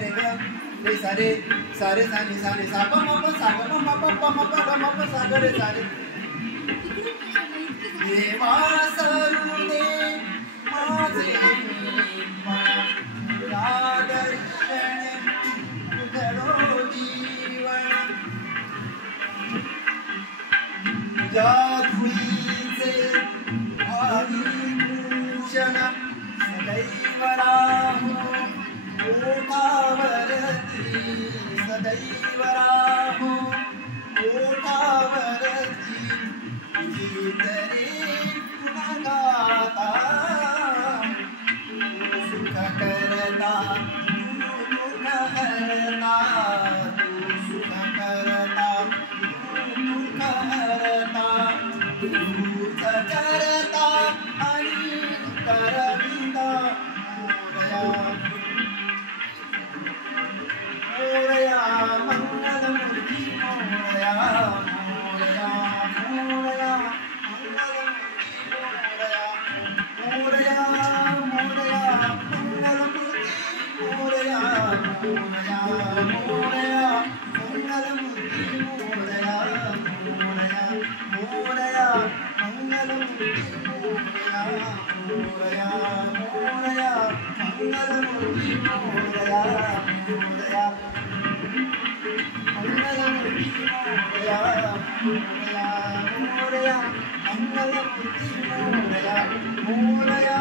रे ग रे सारे सारे सारे सारे सा प म प सा ग म प प म प ग म प सा ग रे सारे देवा सरू दे माझे दर्शन उघडो जीवन तुझ्या धुळीचे आदिभूषण सदैव राहो ओठावरती सदैव राहो ओठावरती तुझी तरी गुणगाता तू सुख करता तू दुःख हरता तू सुख करता तू दुःख हरता तूच करता आणि करविता मोरया मंगलमूर्ती मोरया मोरया मोरया मंगलमूर्ती मोरया मोरया मोरया मंगलमूर्ती मोरया मोरया मोरया मंगलमूर्ती मोरया मोरया मोरया मंगलमूर्ती मोरया मोरया मोरया मंगलमूर्ती मोरया मोरया मंगलमूर्ती मोरया मोरया मोरया मंगलमूर्ती मोरया मोरया